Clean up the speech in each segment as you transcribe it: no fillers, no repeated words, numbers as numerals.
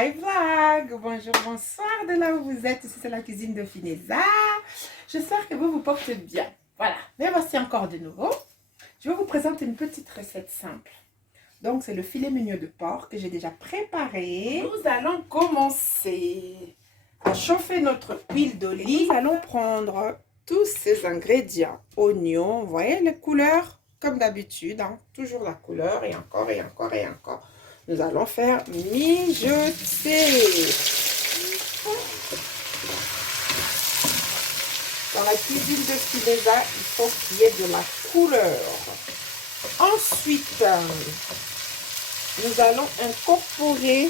Hi vlog, bonjour, bonsoir de là où vous êtes, ici c'est la cuisine de Fineza. J'espère que vous vous portez bien. Voilà, mais voici encore de nouveau. Je vais vous présenter une petite recette simple. Donc c'est le filet mignon de porc que j'ai déjà préparé. Nous allons commencer à chauffer notre huile d'olive. Nous allons prendre tous ces ingrédients. Oignons, vous voyez les couleurs comme d'habitude, hein, toujours la couleur et encore et encore et encore. Nous allons faire mijoter. Dans la cuisine de Fineza, il faut qu'il y ait de la couleur. Ensuite, nous allons incorporer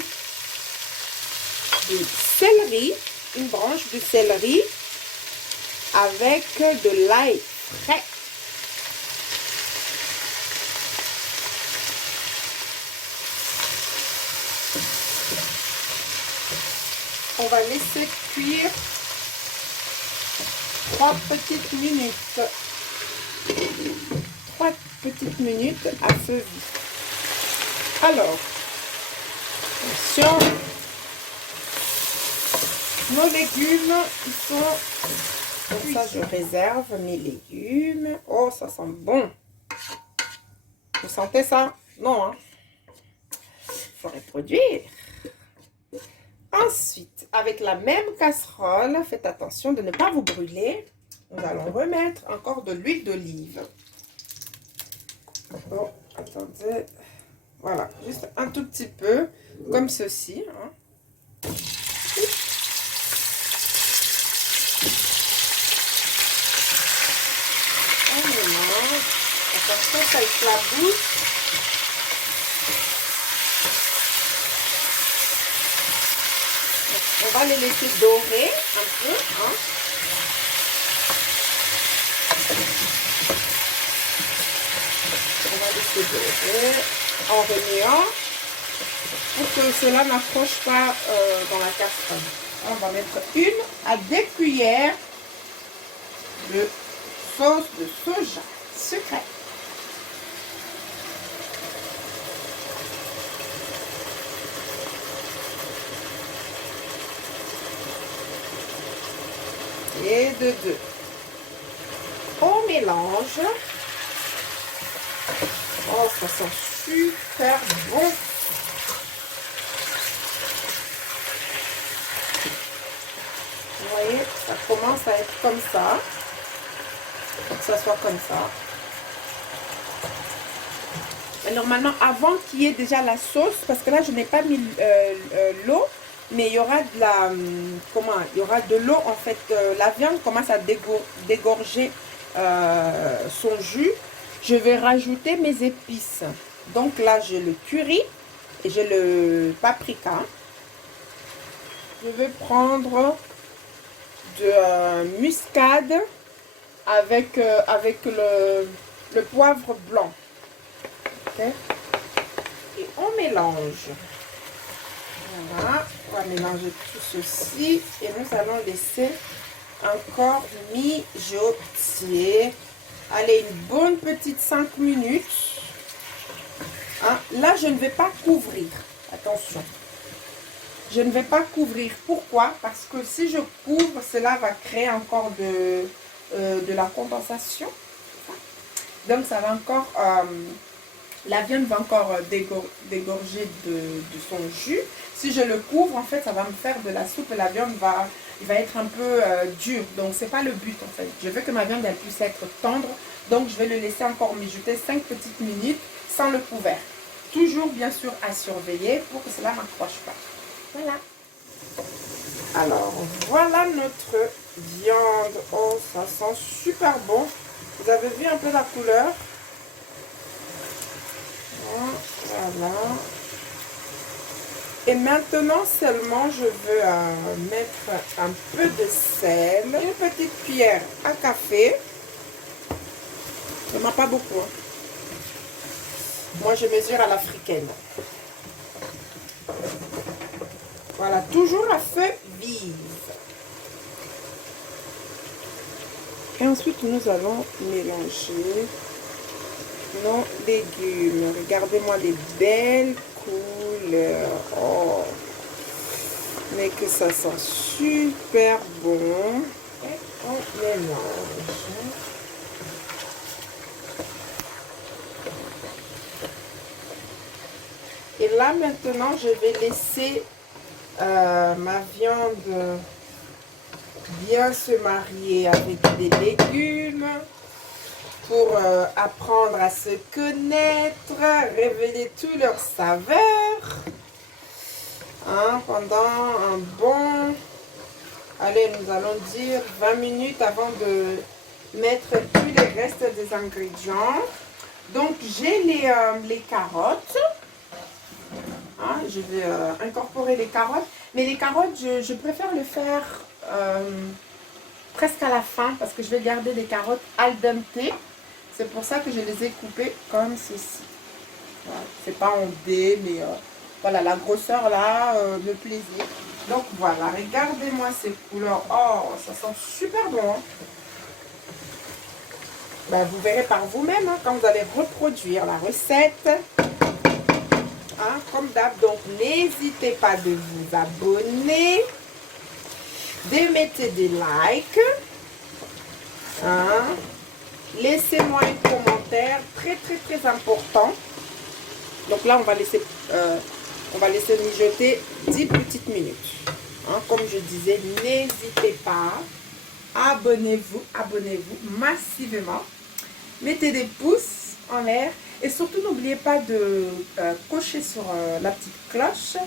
du céleri, une branche de céleri avec de l'ail frais. On va laisser cuire 3 petites minutes. 3 petites minutes à feu vif. Alors, attention, nos légumes, ils sont... Comme ça, je réserve mes légumes. Oh, ça sent bon. Vous sentez ça? Non, hein? Il faut reproduire. Ensuite, avec la même casserole, faites attention de ne pas vous brûler. Nous allons remettre encore de l'huile d'olive. Bon, attendez. Voilà, juste un tout petit peu, comme ceci. Hein. On mélange. Attention, ça éclabousse. On va les laisser dorer un peu. Hein. On va laisser dorer en remuant pour que cela n'accroche pas dans la casserole. On va mettre 1 à 2 cuillères de sauce de soja sucrée. Et de 2. On mélange. Oh, ça sent super bon. Vous voyez, ça commence à être comme ça. Il faut que ça soit comme ça. Mais normalement, avant qu'il y ait déjà la sauce, parce que là, je n'ai pas mis l'eau, mais il y aura de la... Comment? Il y aura de l'eau, en fait. La viande commence à dégorger son jus. Je vais rajouter mes épices. Donc là, j'ai le curry et j'ai le paprika. Je vais prendre de muscade avec le poivre blanc. Okay. Et on mélange. Voilà, on va mélanger tout ceci et nous allons laisser encore mijoter. Allez, une bonne petite 5 minutes. Hein? Là, je ne vais pas couvrir. Attention. Je ne vais pas couvrir. Pourquoi? Parce que si je couvre, cela va créer encore de la condensation. Donc, ça va encore... la viande va encore dégorger de son jus. Si je le couvre, en fait, ça va me faire de la soupe et la viande va être un peu dure. Donc, c'est pas le but, en fait. Je veux que ma viande elle puisse être tendre. Donc, je vais le laisser encore mijoter 5 petites minutes sans le couvert. Toujours, bien sûr, à surveiller pour que cela ne m'accroche pas. Voilà. Alors, voilà notre viande. Oh, ça sent super bon. Vous avez vu un peu la couleur? Voilà. Et maintenant seulement je veux mettre un peu de sel, une petite cuillère à café. Vraiment pas beaucoup. Hein. Moi je mesure à l'africaine. Voilà, toujours à feu vif. Et ensuite nous allons mélanger nos légumes. Regardez-moi les belles couleurs. Oh. mais que ça sent super bon. Et on mélange. Et là, maintenant, je vais laisser ma viande bien se marier avec des légumes pour apprendre à se connaître, révéler tous leurs saveurs. Hein, pendant un bon, allez, nous allons dire 20 minutes avant de mettre tous les restes des ingrédients. Donc, j'ai les carottes. Hein, je vais incorporer les carottes. Mais les carottes, je préfère le faire presque à la fin parce que je vais garder les carottes al dente. C'est pour ça que je les ai coupées comme ceci. Voilà. C'est pas en dés, mais voilà, la grosseur là me plaisait. Donc voilà, regardez-moi ces couleurs. Oh, ça sent super bon. Hein. Ben, vous verrez par vous-même hein, quand vous allez reproduire la recette. Hein, comme d'hab, donc n'hésitez pas de vous abonner, de mettre des likes, hein, laissez-moi un commentaire très très important. Donc là on va laisser mijoter 10 petites minutes. Hein, comme je disais, n'hésitez pas, abonnez-vous massivement, mettez des pouces en l'air. Et surtout, n'oubliez pas de cocher sur la petite cloche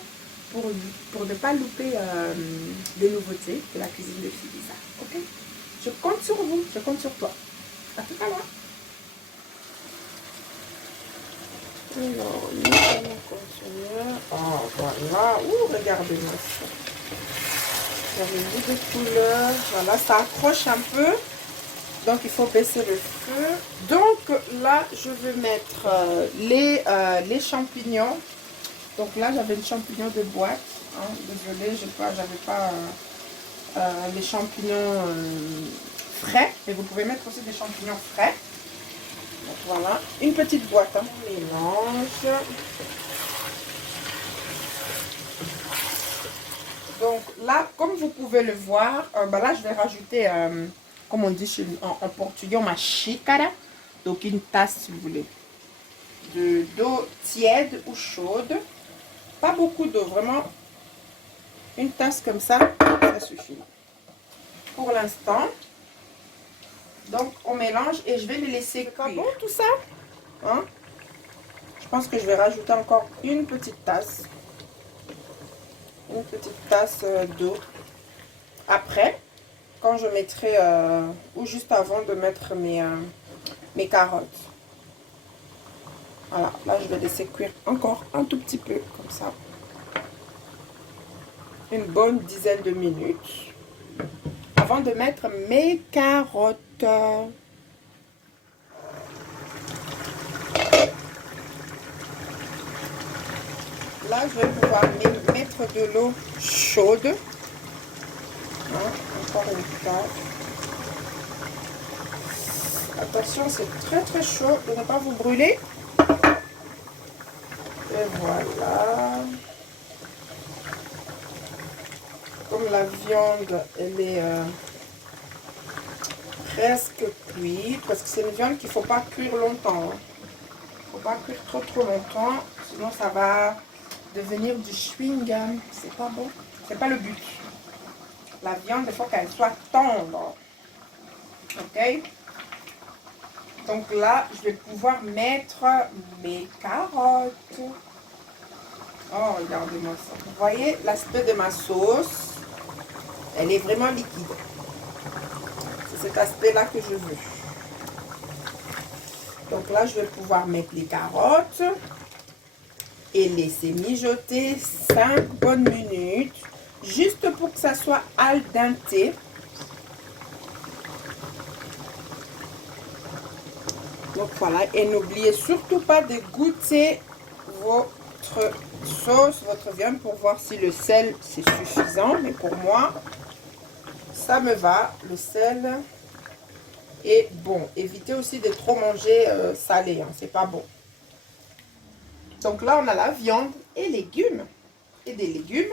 pour ne pas louper les nouveautés de la cuisine de Philisa. Ok? Je compte sur vous, je compte sur toi. À tout à l'heure. Alors, nous allons continuer. Oh, voilà. Ouh, regardez-moi ça. Regardez-vous de couleurs. Voilà, ça accroche un peu. Donc, il faut baisser le feu. Donc, là, je vais mettre les champignons. Donc, là, j'avais une champignon de boîte. Hein. Désolée, j'avais pas les champignons frais. Mais vous pouvez mettre aussi des champignons frais. Donc, voilà. Une petite boîte. Hein. On mélange. Donc, là, comme vous pouvez le voir, ben là, je vais rajouter... comme on dit en portugais, uma xícara, donc une tasse si vous voulez, d'eau tiède ou chaude. Pas beaucoup d'eau, vraiment une tasse comme ça suffit pour l'instant. Donc on mélange et je vais le laisser cuire. Bon tout ça, hein? Je pense que je vais rajouter encore une petite tasse d'eau après. Quand je mettrai, ou juste avant de mettre mes carottes. Voilà, là je vais laisser cuire encore un tout petit peu, comme ça. Une bonne dizaine de minutes. Avant de mettre mes carottes. Là, je vais pouvoir mettre de l'eau chaude. Hein, encore une tasse. Attention, c'est très très chaud de ne pas vous brûler. Et voilà. Comme la viande, elle est presque cuite. Parce que c'est une viande qu'il ne faut pas cuire longtemps. Il ne faut pas cuire trop longtemps. Sinon, ça va devenir du chewing-gum. C'est pas bon. C'est pas le but. La viande, il faut qu'elle soit tendre. Ok? Donc là, je vais pouvoir mettre mes carottes. Oh, regardez-moi ça. Vous voyez l'aspect de ma sauce? Elle est vraiment liquide. C'est cet aspect-là que je veux. Donc là, je vais pouvoir mettre les carottes et laisser mijoter 5 bonnes minutes. Juste pour que ça soit al dente. Donc voilà, et n'oubliez surtout pas de goûter votre sauce, votre viande pour voir si le sel c'est suffisant. Mais pour moi, ça me va, le sel est bon. Évitez aussi de trop manger salé, hein, c'est pas bon. Donc là, on a la viande et légumes, et des légumes.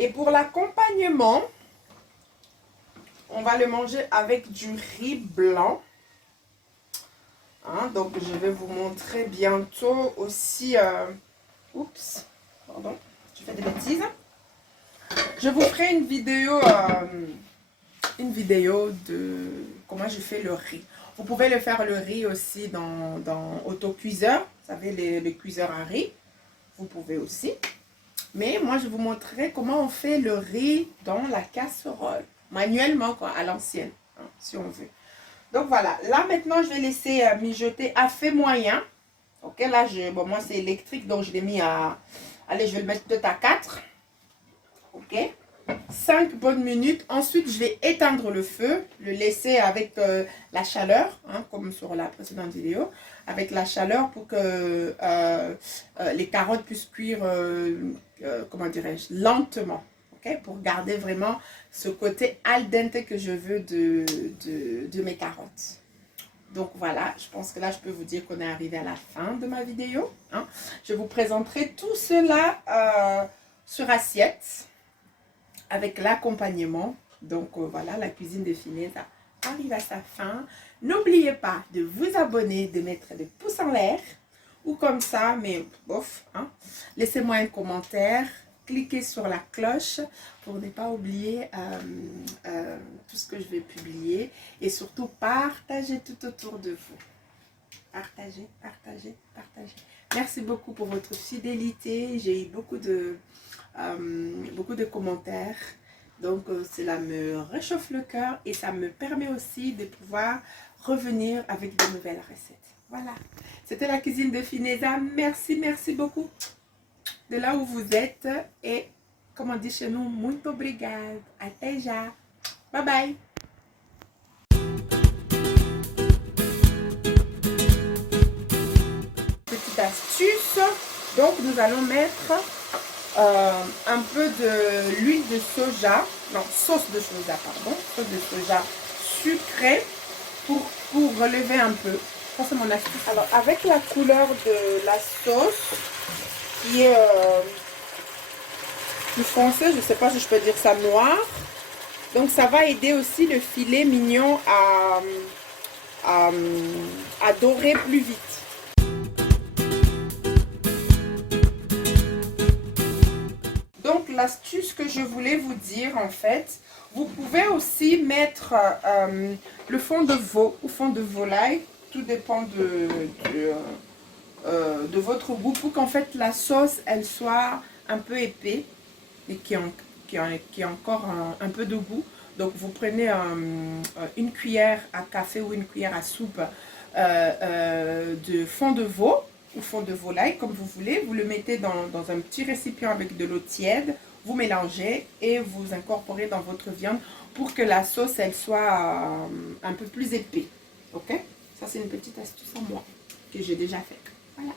Et pour l'accompagnement, on va le manger avec du riz blanc. Hein, donc, je vais vous montrer bientôt aussi... oups, pardon, je fais des bêtises. Je vous ferai une vidéo de comment je fais le riz. Vous pouvez le faire le riz aussi dans autocuiseur. Vous savez, les cuiseurs à riz. Vous pouvez aussi. Mais moi, je vous montrerai comment on fait le riz dans la casserole. Manuellement, quoi, à l'ancienne, hein, si on veut. Donc, voilà. Là, maintenant, je vais laisser mijoter à feu moyen. Ok, là, bon, moi, c'est électrique, donc je l'ai mis à... Allez, je vais le mettre peut-être à 4. Ok. 5 bonnes minutes. Ensuite, je vais éteindre le feu, le laisser avec la chaleur, hein, comme sur la précédente vidéo, avec la chaleur pour que les carottes puissent cuire, comment dirais-je, lentement. Okay? Pour garder vraiment ce côté al dente que je veux de mes carottes. Donc voilà, je pense que là, je peux vous dire qu'on est arrivé à la fin de ma vidéo. Hein. Je vous présenterai tout cela sur assiette avec l'accompagnement. Donc voilà, la cuisine de Fineza arrive à sa fin. N'oubliez pas de vous abonner, de mettre des pouces en l'air ou comme ça, mais bof. Hein. Laissez-moi un commentaire. Cliquez sur la cloche pour ne pas oublier tout ce que je vais publier. Et surtout, partagez tout autour de vous. Partagez, partagez, partagez. Merci beaucoup pour votre fidélité. J'ai eu beaucoup de commentaires. Donc, cela me réchauffe le cœur et ça me permet aussi de pouvoir revenir avec de nouvelles recettes. Voilà. C'était la cuisine de Fineza. Merci, merci beaucoup de là où vous êtes. Et, comme on dit chez nous, muito obrigado. Até já. Bye bye. Petite astuce. Donc, nous allons mettre un peu de l'huile de soja. Non, sauce de soja, pardon. Sauce de soja sucrée pour relever un peu. Ça, c'est mon astuce. Alors, avec la couleur de la sauce, qui est plus foncé, je ne sais pas si je peux dire ça, noir. Donc ça va aider aussi le filet mignon à dorer plus vite. Donc l'astuce que je voulais vous dire en fait, vous pouvez aussi mettre le fond de veau ou fond de volaille, tout dépend de votre goût pour qu'en fait la sauce elle soit un peu épais et qui a encore un peu de goût. Donc vous prenez une cuillère à café ou une cuillère à soupe de fond de veau ou fond de volaille comme vous voulez. Vous le mettez dans un petit récipient avec de l'eau tiède, vous mélangez et vous incorporez dans votre viande pour que la sauce elle soit un peu plus épais. Ok, ça c'est une petite astuce à moi que j'ai déjà faite. Voilà.